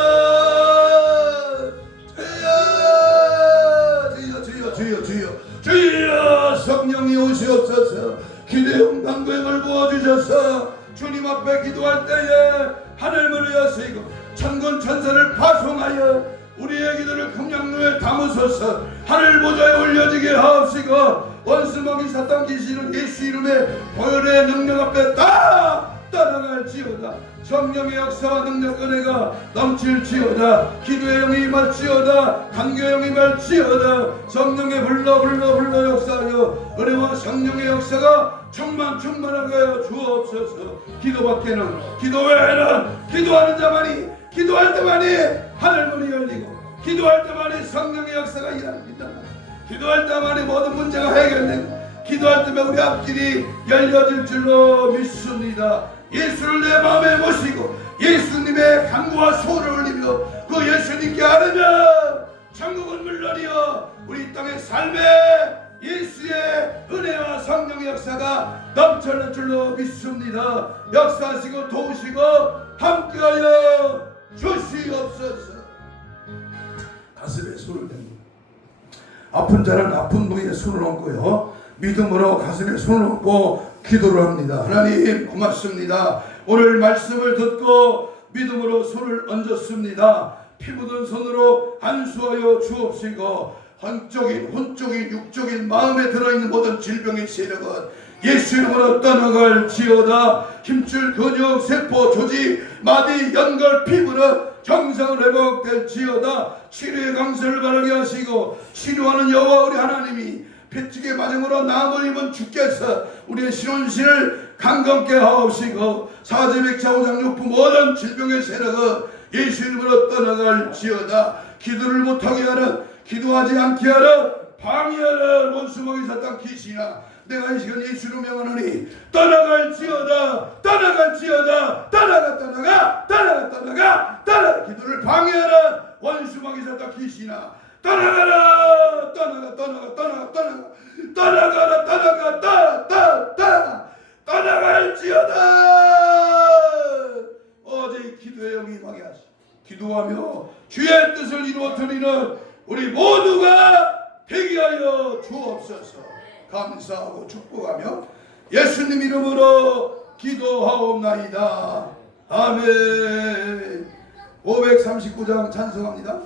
주여 성령이 오시옵소서. 기도의 강구행을 부어주셔서 주님 앞에 기도할 때에 하늘문을 여시고 천군 천사를 파송하여 우리의 기도를 금양로에 담으소서. 하늘 보좌에 올려지게 하옵시고 원수먹이 사탄 귀신은 예수 이름의 보혈의 능력 앞에 다 떠나갈지어다. 성령의 역사와 능력 은혜가 넘칠지어다. 기도의 영이 임할지어다. 간교의 영이 임할지어다. 성령의 불러 역사하여 은혜와 성령의 역사가 충만하게 하여 주옵소서. 기도밖에는 기도 외에는 기도하는 자만이 기도할 때만이 하늘문이 열리고 기도할 때만이 성령의 역사가 일어납니다. 기도할 때만이 모든 문제가 해결되고 기도할 때만 우리 앞길이 열려질 줄로 믿습니다. 예수를 내 마음에 모시고 예수님의 간구와 소원을 올리며 그 예수님께 아뢰며 천국은 물론이요 우리 땅의 삶에 예수의 은혜와 성령의 역사가 넘쳐날 줄로 믿습니다. 역사하시고 도우시고 함께하여 주시옵소서. 가슴에 손을 댑니다. 아픈 자는 아픈 부위에 손을 얹고요. 믿음으로 가슴에 손을 얹고 기도를 합니다. 하나님 고맙습니다. 오늘 말씀을 듣고 믿음으로 손을 얹었습니다. 피 묻은 손으로 안수하여 주옵시고 혼적인 육적인 마음에 들어있는 모든 질병의 세력은 예수 이름으로 떠나갈지어다. 힘줄 근육 세포 조직 마디 연골 피부는 정상을 회복될지어다. 치료의 강세를 바라게 하시고 치료하는 여호와 우리 하나님이 배찍의 마정으로 나음을 입은 주께서 우리의 신혼신을 강건케 하옵시고 사제백차 오장육부 모든 질병의 세력은 예수 이름으로 떠나갈지어다. 기도를 못하게 하는 기도하지 않게 하는 방해하는 원수먹이 사탄 귀신아 내가 이 시간 예수로 명하노니 떠나갈지어다. 기도를 방해하는 원수먹이 사탄 귀신아 떠나가라. 떠나갈지어다. 어제 기도의 영이 임하게 하시 기도하며 주의 뜻을 이루어 드리는 우리 모두가 되게 하여 주옵소서. 감사하고 축복하며 예수님 이름으로 기도하옵나이다. 아멘. 539장 찬송합니다.